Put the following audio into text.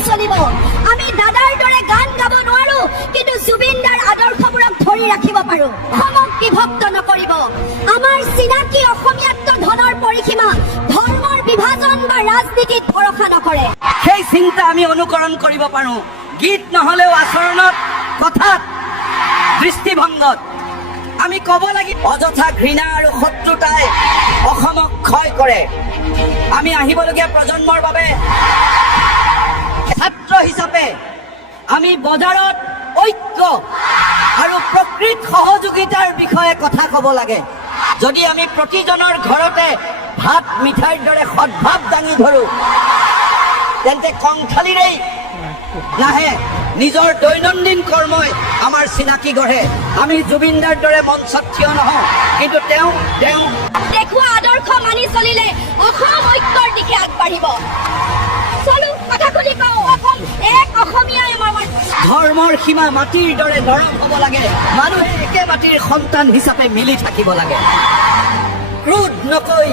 নচলিব। আমি দাদাৰ দৰে গান গাব নোৱাৰো, কিন্তু জুবিনদাৰ আদৰ্শবোৰক ধৰি ৰাখিব পাৰো। অসমক বিভক্ত নকৰিব। আমাৰ চিনাকি অসমীয়াত্ব ধনৰ পৰিসীমা ধৰ্মৰ বিভাজন বা ৰাজনীতিত ভৰসা নকৰে। সেই চিন্তা আমি অনুকৰণ কৰিব পাৰো, গীত নহলেও আচৰণত, কথাত, দৃষ্টিভংগত। আমি কব লাগিব, অযথা ঘৃণা আৰু শত্ৰুতাই অসমক ক্ষয় কৰে। আমি আহিবলগীয়া প্ৰজন্মৰ বাবে ছাত্ৰ হিচাপে আমি বজাৰত ঐক্য আৰু প্ৰকৃত সহযোগিতাৰ বিষয়ে কথা কব লাগে। যদি আমি প্ৰতিজনৰ ঘৰতে ভাত মিঠাইৰ দৰে সদ্ভাৱ দাঙি ধৰো, তেন্তে কংথালিৰেই নাহে, নিজৰ দৈনন্দিন কৰ্মই আমাৰ চিনাকি গঢ়ে। আমি জুবিনদাৰ দৰে মঞ্চত থিয় নহওঁ, কিন্তু তেওঁ দেখুওৱা আদৰ্শ মানি চলিলে অসম ঐক্যৰ দিশে আগবাঢ়িব। চলো কথা খুলি কওঁ, অসম এক, অসমীয়াই আমাৰ। ধৰ্মৰ সীমা মাটিৰ দৰে নৰম হ'ব লাগে। মানুহে একে মাটিৰ সন্তান হিচাপে মিলি থাকিব লাগে। ক্ৰোধ নকৈ